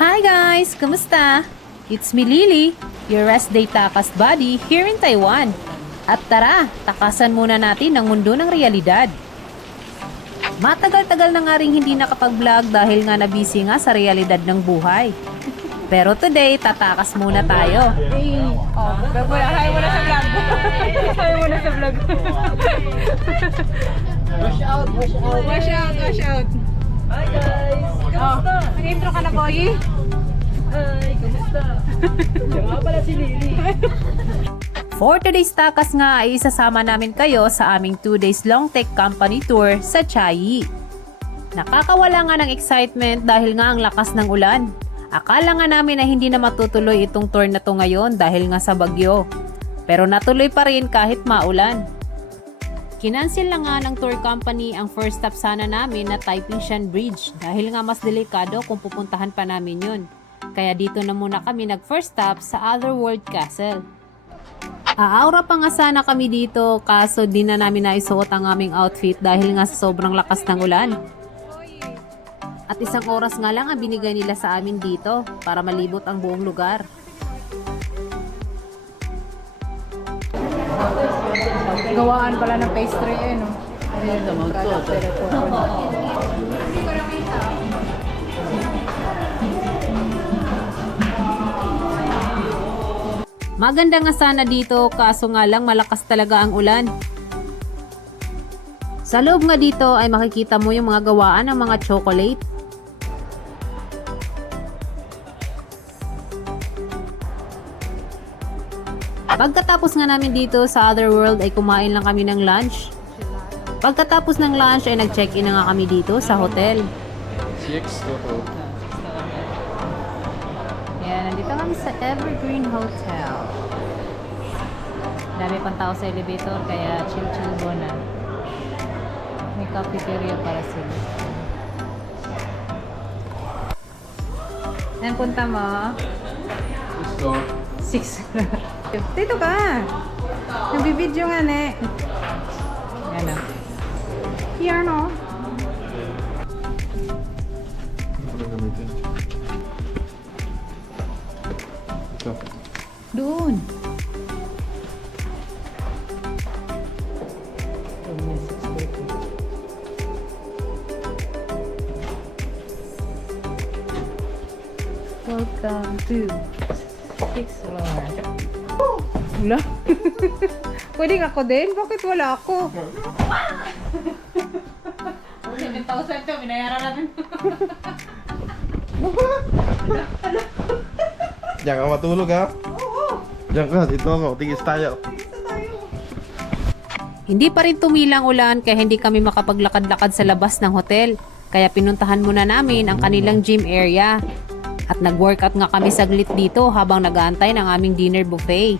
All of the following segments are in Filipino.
Hi guys! Kumusta? It's me Lily, your rest day takas buddy here in Taiwan. At tara, takasan muna natin ang mundo ng realidad. Matagal-tagal na nga rin hindi nakapag-vlog dahil nga nabisi nga sa realidad ng buhay. Pero today, tatakas muna tayo. Hi muna sa vlog. Hi muna sa vlog. Wash out, wash out. Wash out, wash out. Hi guys! Kamusta? Nag-intro ka na, boy? Hi, kamusta? Siya nga pala si Lily. For today's takas nga ay isasama namin kayo sa aming 2 days long tech company tour sa Chiayi. Nakakawala nga ng excitement dahil nga ang lakas ng ulan. Akala nga namin na hindi na matutuloy itong tour na to ngayon dahil nga sa bagyo. Pero natuloy pa rin kahit maulan. Kinansil na nga ng tour company ang first stop sana namin na Taiping Bridge dahil nga mas delikado kung pupuntahan pa namin yun. Kaya dito na muna kami nag first stop sa Otherworld Castle. Aaura pa nga sana kami dito kaso di na namin naisuot ang aming outfit dahil nga sa sobrang lakas ng ulan. At isang oras nga lang ang binigay nila sa amin dito para malibot ang buong lugar. Gawaan pala ng pastry eh, no? Maganda nga sana dito kaso nga lang malakas talaga ang ulan. Sa loob nga dito ay makikita mo yung mga gawaan ng mga chocolate. Pagkatapos nga namin dito sa Otherworld ay kumain lang kami ng lunch. Pagkatapos ng lunch ay nag-check-in na nga kami dito sa hotel. Yan, nandito kami sa Evergreen Hotel. Dami pang tao sa elevator kaya chill-chill muna. May cafeteria para sila. Saan punta mo? 6 Dito ka. Nagbibideo nga, ne. Ano? Here, no? Doon. Welcome to 6th floor. Wala. Pwedeng ako din? Bakit wala ako? 7,000 to, binayaran natin. Diyan ka matulog ha? Oo. Diyan ka, dito ako. Tigis tayo. Hindi pa rin tumilang ulan kaya hindi kami makapaglakad-lakad sa labas ng hotel. Kaya pinuntahan muna namin ang kanilang gym area. At nag-workout nga kami saglit dito habang nag-aantay ng aming dinner buffet.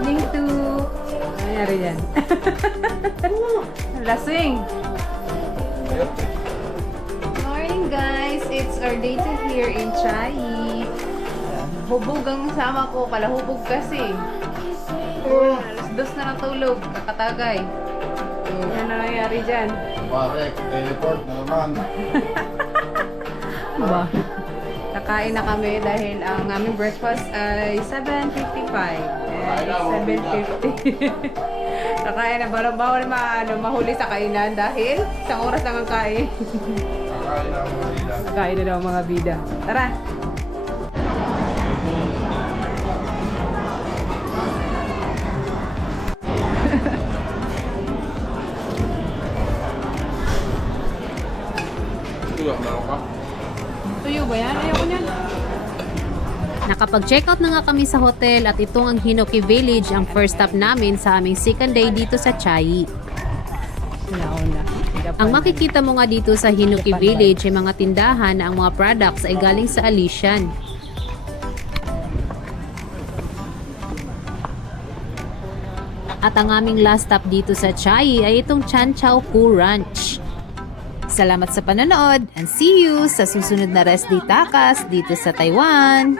Dito. Nangyari yan. Lasing. Morning guys! It's our day 2 here in Chiayi. Hubog ang sama ko. Palahubog kasi. Alas 2 na natulog. Kakatagay. Yan na nangyari dyan. Barek, teleport na naman. Ba? Kakain na kami dahil ang aming breakfast ay 7:55. 7:50. Kakain na. Bawal mahuli sa kainan dahil isang oras lang ang kain. Kakain na ang mga nila. Kakain na daw ang mga bida. Tara! Tulog na ako ka. Tuyo ba yan? Ayoko niyan. Nakapag-checkout na nga kami sa hotel at itong ang Hinoki Village ang first stop namin sa aming second day dito sa Chiayi. Nauna. Ang makikita mo nga dito sa Hinoki Village ay mga tindahan na ang mga products ay galing sa Alishan. At ang aming last stop dito sa Chiayi ay itong Chan Chao Ku Ranch. Salamat sa panonood and see you sa susunod na Rest Day Takas dito sa Taiwan!